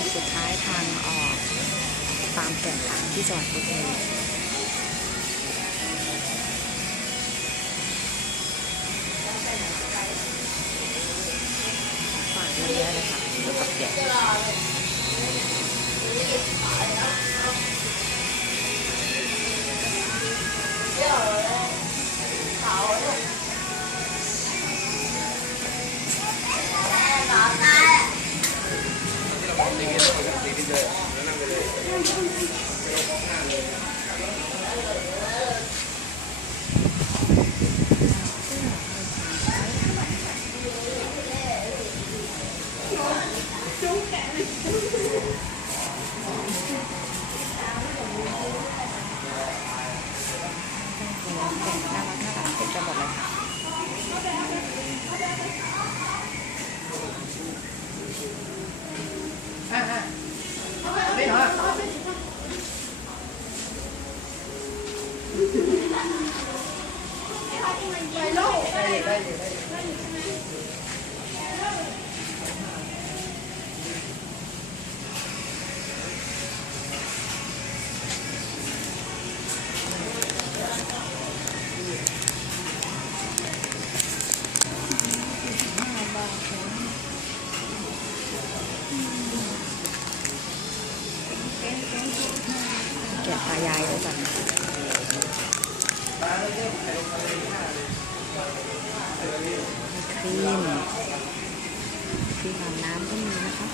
จุดสุดท้ายทางออกฟาร์มแกะป่าที่จังหวัดบุรีรัมย์ฝากเยอะแยะเลยค่ะเกี่ยวกับแกะน่ารักเต็มไปหมดเลยค่ะแกะตายายด้วยกันครีมอาบน้ำก็มีนะคะ